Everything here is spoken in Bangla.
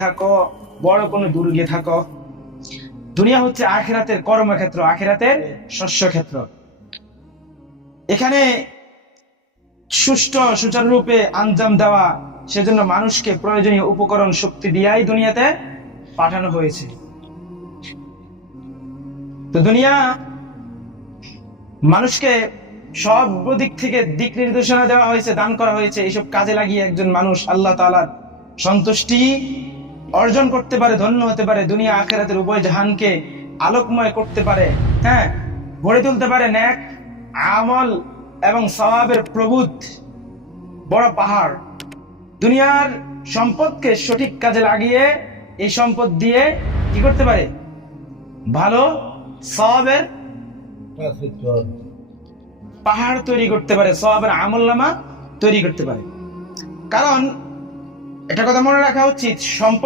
থাকো, বড় কোনো দুর্গে থাকো, দুনিয়া হচ্ছে আখিরাতের কর্মক্ষেত্র, আখিরাতের শস্য ক্ষেত্র। এখানে সুচারুরূপে আঞ্জাম দেওয়া, সেজন্য মানুষকে প্রয়োজনীয় উপকরণ শক্তি দিয়াই দুনিয়াতে পাঠানো হয়েছে। তো দুনিয়া মানুষকে সব দিক থেকে দিক নির্দেশনা দেওয়া হয়েছে, দান করা হয়েছে। এইসব কাজে লাগিয়ে একজন মানুষ আল্লাহ তাআলার সন্তুষ্টি অর্জন করতে পারে, ধন্য হতে পারে, দুনিয়া আখিরাতের উভয় জাহানকে আলোকময় করতে পারে, হ্যাঁ, গড়ে তুলতে পারে নেক আমল এবং সওয়াবের প্রভুত বড় পাহাড়। দুনিয়ার সম্পদকে সঠিক কাজে লাগিয়ে এই সম্পদ দিয়ে কি করতে পারে? ভালো সওয়াবের পাহাড় তৈরি করতে পারে, সওয়াবের আমলনামা তৈরি করতে পারে। কারণ একটা কথা মনে রাখা উচিত, সম্পদ